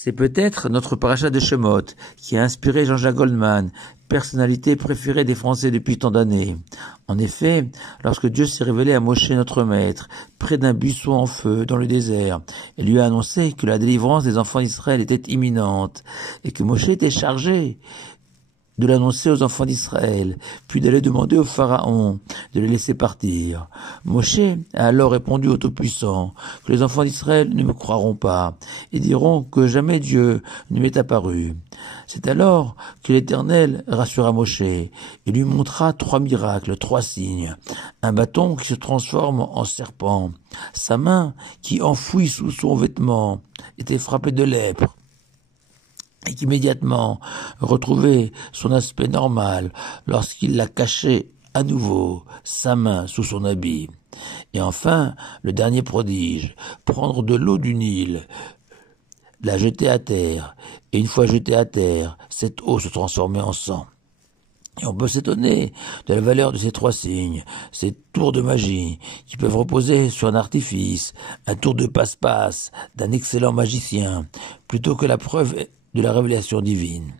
C'est peut-être notre paracha de Shemot qui a inspiré Jean-Jacques Goldman, personnalité préférée des Français depuis tant d'années. En effet, lorsque Dieu s'est révélé à Moshe notre maître, près d'un buisson en feu dans le désert, et lui a annoncé que la délivrance des enfants d'Israël était imminente, et que Moshe était chargé de l'annoncer aux enfants d'Israël, puis d'aller demander au Pharaon de les laisser partir. Moshe a alors répondu au Tout-Puissant que les enfants d'Israël ne me croiront pas et diront que jamais Dieu ne m'est apparu. C'est alors que l'Éternel rassura Moshe et lui montra 3 miracles, 3 signes. Un bâton qui se transforme en serpent, sa main qui enfouie sous son vêtement était frappée de lèpre, et qu'immédiatement retrouvait son aspect normal lorsqu'il la cachait à nouveau, sa main sous son habit. Et enfin, le dernier prodige, prendre de l'eau du Nil, la jeter à terre, et une fois jetée à terre, cette eau se transformait en sang. Et on peut s'étonner de la valeur de ces 3 signes, ces tours de magie, qui peuvent reposer sur un artifice, un tour de passe-passe d'un excellent magicien, plutôt que la preuve de la révélation divine.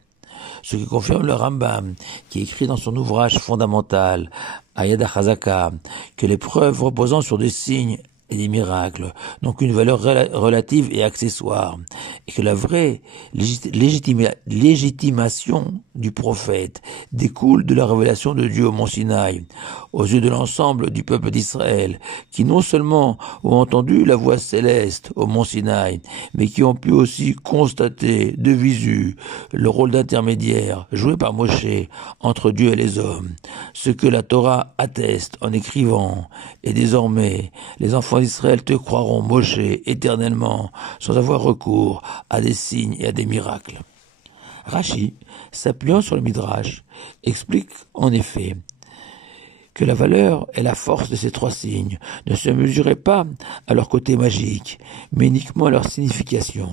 Ce qui confirme le Rambam, qui écrit dans son ouvrage fondamental, Ayad HaChazaka, que les preuves reposant sur des signes et des miracles n'ont qu'une valeur relative et accessoire, et que la vraie légitimation du prophète découle de la révélation de Dieu au mont Sinaï, aux yeux de l'ensemble du peuple d'Israël, qui non seulement ont entendu la voix céleste au mont Sinaï, mais qui ont pu aussi constater de visu le rôle d'intermédiaire joué par Moshe entre Dieu et les hommes, ce que la Torah atteste en écrivant, et désormais les enfants d'Israël te croiront, Moshe, éternellement, sans avoir recours à des signes et à des miracles. Rashi, s'appuyant sur le Midrash, explique en effet que la valeur et la force de ces 3 signes ne se mesuraient pas à leur côté magique, mais uniquement à leur signification,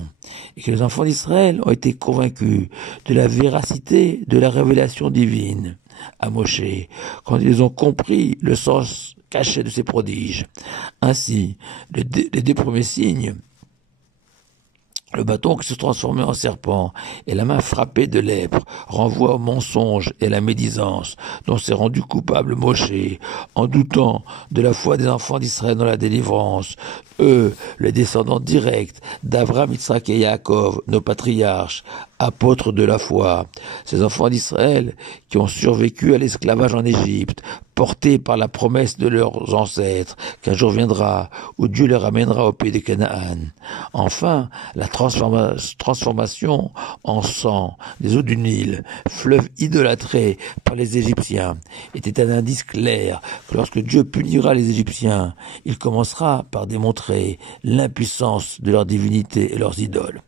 et que les enfants d'Israël ont été convaincus de la véracité de la révélation divine à Moshe, quand ils ont compris le sens caché de ces prodiges. Ainsi, les 2 premiers signes, le bâton qui se transformait en serpent et la main frappée de lèpre, renvoient au mensonge et à la médisance dont s'est rendu coupable Moshe en doutant de la foi des enfants d'Israël dans la délivrance, eux, les descendants directs d'Abraham, Yitzhak et Yaakov, nos patriarches, apôtres de la foi, ces enfants d'Israël qui ont survécu à l'esclavage en Égypte, portés par la promesse de leurs ancêtres qu'un jour viendra où Dieu les ramènera au pays de Canaan. Enfin, la transformation en sang des eaux du Nil, fleuve idolâtré par les Égyptiens, était un indice clair que lorsque Dieu punira les Égyptiens, il commencera par démontrer l'impuissance de leur divinité et leurs idoles.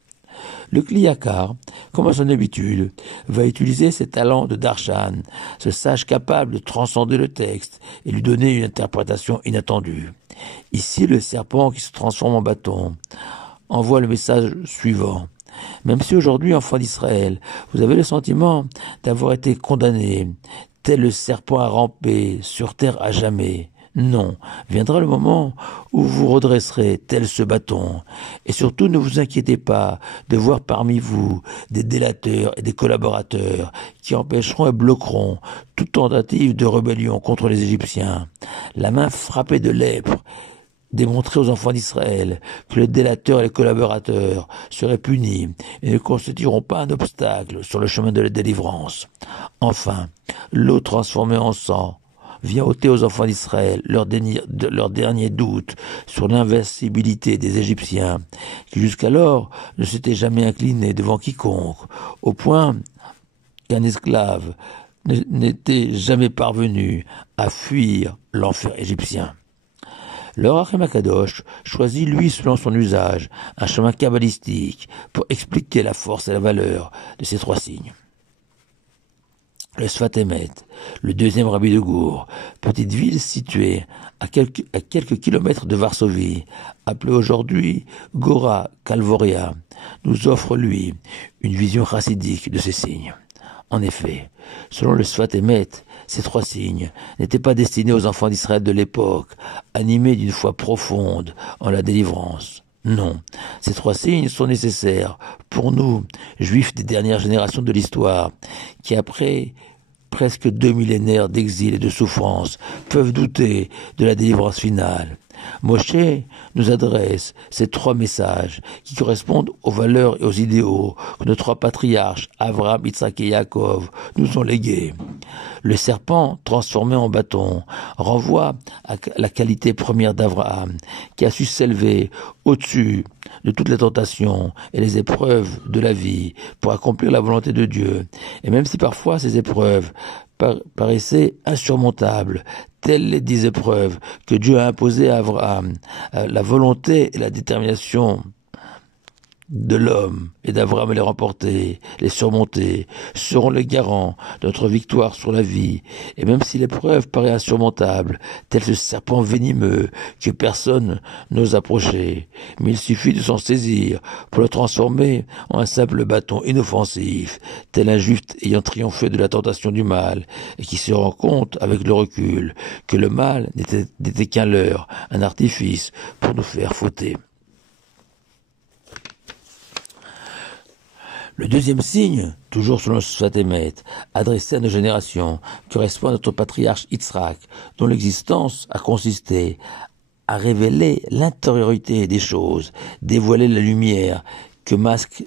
Le Kliyakar, comme à son habitude, va utiliser ses talents de darshan, ce sage capable de transcender le texte et lui donner une interprétation inattendue. Ici, le serpent qui se transforme en bâton envoie le message suivant. Même si aujourd'hui, enfants d'Israël, vous avez le sentiment d'avoir été condamnés, tel le serpent à ramper sur terre à jamais, non, viendra le moment où vous redresserez tel ce bâton. Et surtout, ne vous inquiétez pas de voir parmi vous des délateurs et des collaborateurs qui empêcheront et bloqueront toute tentative de rébellion contre les Égyptiens. La main frappée de lèpre démontrer aux enfants d'Israël que les délateurs et les collaborateurs seraient punis et ne constitueront pas un obstacle sur le chemin de la délivrance. Enfin, l'eau transformée en sang vient ôter aux enfants d'Israël leur dernier doute sur l'invincibilité des Égyptiens, qui jusqu'alors ne s'étaient jamais inclinés devant quiconque, au point qu'un esclave n'était jamais parvenu à fuir l'enfer égyptien. Le Rachem Akadosh choisit, lui, selon son usage, un chemin kabbalistique pour expliquer la force et la valeur de ces 3 signes. Le Sfat Emet, le 2e rabbi de Gour, petite ville située à quelques kilomètres de Varsovie, appelée aujourd'hui Gora Kalvoria, nous offre, lui, une vision chassidique de ces signes. En effet, selon le Sfat Emet, ces 3 signes n'étaient pas destinés aux enfants d'Israël de l'époque, animés d'une foi profonde en la délivrance. Non, ces 3 signes sont nécessaires pour nous, juifs des dernières générations de l'histoire, qui après presque 2 millénaires d'exil et de souffrance peuvent douter de la délivrance finale. Moshe nous adresse ces 3 messages qui correspondent aux valeurs et aux idéaux que nos 3 patriarches, Abraham, Yitzhak et Yaakov, nous ont légués. Le serpent transformé en bâton renvoie à la qualité première d'Abraham, qui a su s'élever au-dessus de toutes les tentations et les épreuves de la vie pour accomplir la volonté de Dieu. Et même si parfois ces épreuves paraissaient insurmontables, telles les 10 épreuves que Dieu a imposées à Abraham, la volonté et la détermination de l'homme et d'Abraham les remporter, les surmonter, seront les garants de notre victoire sur la vie. Et même si l'épreuve paraît insurmontable, tel ce serpent venimeux que personne n'ose approcher, mais il suffit de s'en saisir pour le transformer en un simple bâton inoffensif, tel un juif ayant triomphé de la tentation du mal et qui se rend compte avec le recul que le mal n'était qu'un leurre, un artifice pour nous faire fauter. Le deuxième signe, toujours selon le Sfat Emet, adressé à nos générations, correspond à notre patriarche Yitzhak, dont l'existence a consisté à révéler l'intériorité des choses, dévoiler la lumière que masque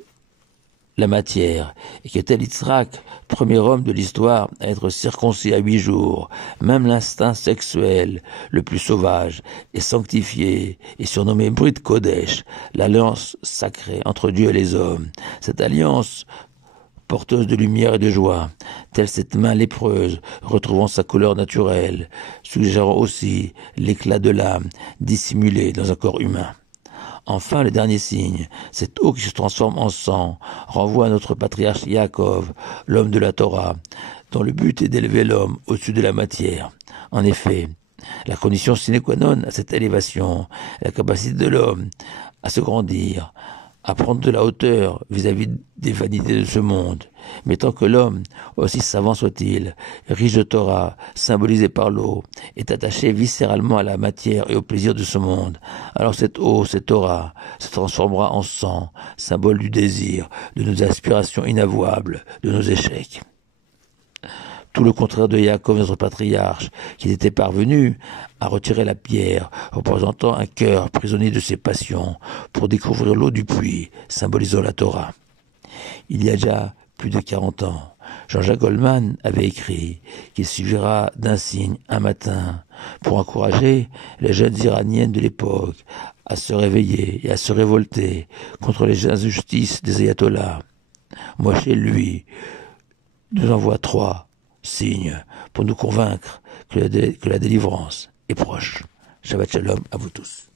la matière, et que tel Yitzhak, premier homme de l'histoire à être circoncis à 8 jours, même l'instinct sexuel le plus sauvage est sanctifié et surnommé Brit Kodesh, l'alliance sacrée entre Dieu et les hommes. Cette alliance porteuse de lumière et de joie, telle cette main lépreuse retrouvant sa couleur naturelle, suggérant aussi l'éclat de l'âme dissimulé dans un corps humain. Enfin, le dernier signe, cette eau qui se transforme en sang, renvoie à notre patriarche Yaakov, l'homme de la Torah, dont le but est d'élever l'homme au-dessus de la matière. En effet, la condition sine qua non à cette élévation est la capacité de l'homme à se grandir, à prendre de la hauteur vis-à-vis des vanités de ce monde. Mais tant que l'homme, aussi savant soit-il, riche de Torah, symbolisé par l'eau, est attaché viscéralement à la matière et au plaisir de ce monde, alors cette eau, cette Torah, se transformera en sang, symbole du désir, de nos aspirations inavouables, de nos échecs. Tout le contraire de Yaakov, notre patriarche, qui était parvenu à retirer la pierre, représentant un cœur prisonnier de ses passions, pour découvrir l'eau du puits, symbolisant la Torah. Il y a déjà plus de 40 ans, Jean-Jacques Goldman avait écrit qu'il suffira d'un signe un matin pour encourager les jeunes iraniennes de l'époque à se réveiller et à se révolter contre les injustices des ayatollahs. Moshe, lui, nous envoie 3 signes pour nous convaincre que la délivrance est proche. Shabbat Shalom à vous tous.